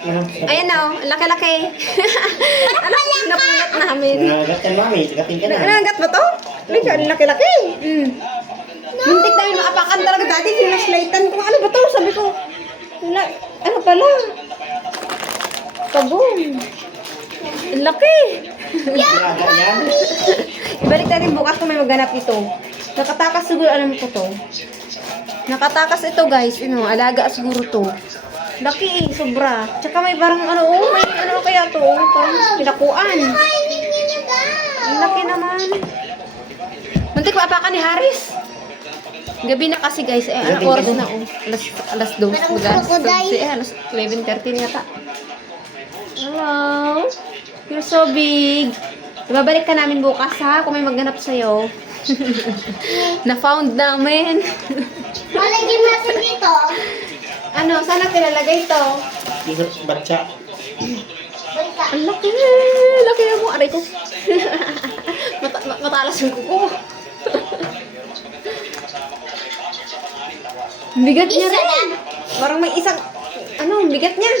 Ayan na, oh. Laki-laki. Ano, napulot namin. Nanagat yan, mami. Sikatin ka na. Nanagat ba to? Ang laki-laki. Muntik na yun, maapakan talaga dati. Sinaslightan ko. Ano ba to? Sabi ko, ano pala? Kaboom. Ang laki. Nanagat yan. Ibalik natin bukas kung may maganap ito. Nakatakas siguro, alam ko to. Nakatakas ito guys. Alaga siguro to. Laki sobra. Tsaka may parang may ano kaya to. Parang pinakuan. Ang laki naman. Muntik pa apakan ni Haris. Gabi na kasi guys. Anong oras na alas 2. Alas 11:30 yata. Hello. You're so big. Ibabalik ka namin bukas ha, kung may maghanap sa'yo. Na-found namin. Malagyan natin dito. Ano, saan natin lalagay ito? Dito sa batya. Ang laki. Laki na mo. Aray ko. Matalas yung kuko. Bigat niya rin. Parang may isang, bigat niya.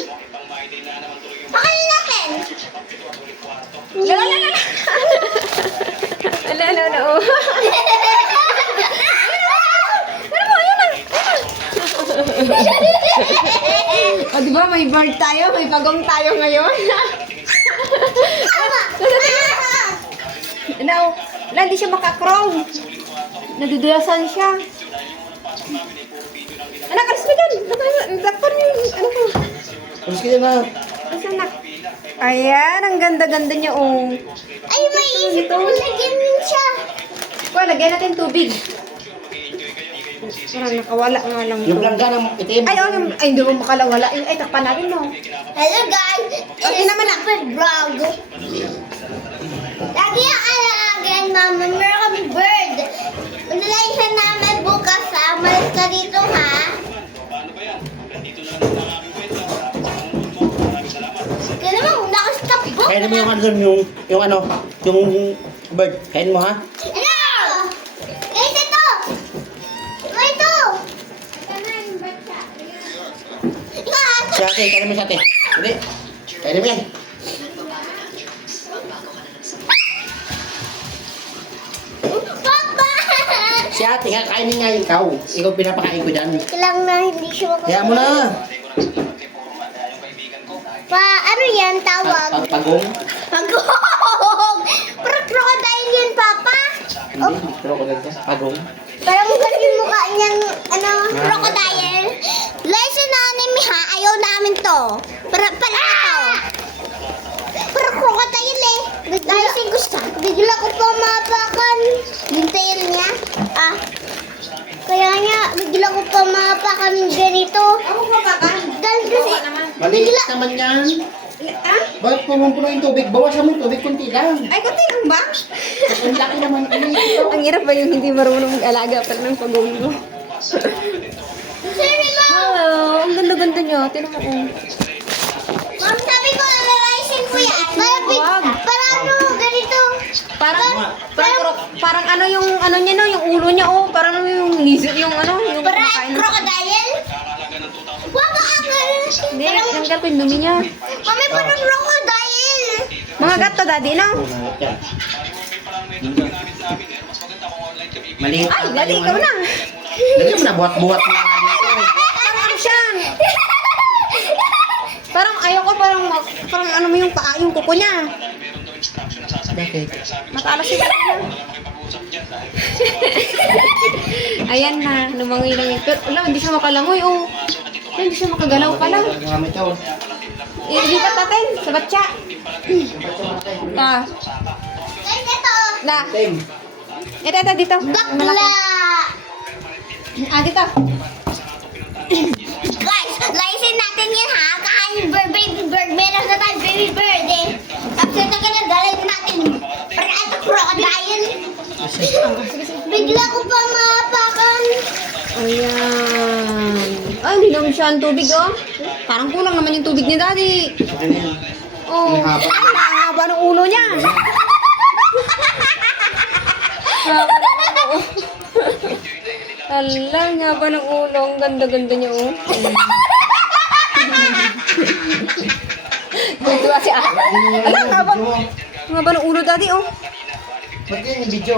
Pakalin natin. Lala. Ano. Ano mo, yun lang. O, diba, may bird tayo, may pagong tayo ngayon. Hindi siya makakrow. Naduduyasan siya. Anak, alis ka dyan. Lakpan mo yung, Alis ka dyan na. Asan na? Ayan, ang ganda-ganda niya, oh. Ay, may isip ko lagyan din siya. Well, lagyan natin tubig. Parang nakawala nga lang Yung ito. langga ng itim. Ay, hindi mo makalawala. Ay, takpan natin, no? Hello guys. Okay naman na. Super vlog. Lagi ang alagaan mama. Meron kami bird. Unalisan namin bukas ha. Malis ka dito ha. Kaya naman, nakastop book. Kainin mo yung ano doon, yung bird. Kainin mo ha? Ano? Guys, ito. Ito. Si ate, kainin mo si ate. Hindi. Kainin mo yan. Papa! Si ate nga, kainin nga ikaw. Ikaw pinapakain ko dyan. Kailang na hindi siya Kaya mo na. Ano yan tawag? Pagong? Pagong! Parang crocodile yan, Papa. Hindi, crocodile ka. Pagong. Parang ganun yung mukha niyang, crocodile. Lesson na anime ha, ayaw namin to. Pala ito. Parang crocodile eh. Dahil si gusto. Bigla ko pa mapakan. Yung tail niya. Kaya nga, bigla ko pa mapakan ng ganito. Ako mapakan. Dahil kasi, Maliit naman yan. Bakit pumupuno yung tubig? Bawasan mo yung tubig, kunti lang. Ay, kunti lang ba? Ang laki naman. Ang hirap ba yung hindi marunong mag-alaga pala ng pagong mo? sorry ma'am. Hello, ang ganda-ganda niya. Tinan mo, oh. Ma'am, sabi ko, lalaisin ko yan. Wag. Para ganito. Parang ano yung niya, no? Yung ulo niya, oh. Parang yung lizard, yung yung Para kumakain. crocodile? Wag ako. Hindi, nanggal ko yung dumi niya. Mami, parang crocodile. Mga gato, daddy, no? Maliit. Ay, daddy, ikaw na. Lagyan mo na, buhat-buhat mo nga dito. Parang siya. Parang ayoko, parang ano mo yung paa, yung kuko niya. Bakit? Matalas siya. Ayan na, lumangoy lang yun. Pero, hindi siya makalangoy, oh. Hindi siya makagalaw pala. Marami ito. Ilipat natin sa batya. Guys, ito. Ting. Ito, dito. Bakla. Dito. Guys, laisin natin yan ha. Kain baby bird. Meron na tayo baby bird eh. Tapos ito ka na, dalhin natin. Parang ito crocodile. Bigla ko pa mapakan. Ayan. Ay, hindi naman siya ang tubig, oh. Parang kulang naman yung tubig niya, daddy. Ano yan? Oh. Ang haba. Ay, ang haba ng ulo niya. Ala, ang haba ng ulo. Ang ganda-ganda niya, oh. Tuwa si Ala. Ala nga ba? Nga ba ng ulo daddy oh? Ba't yan yung video?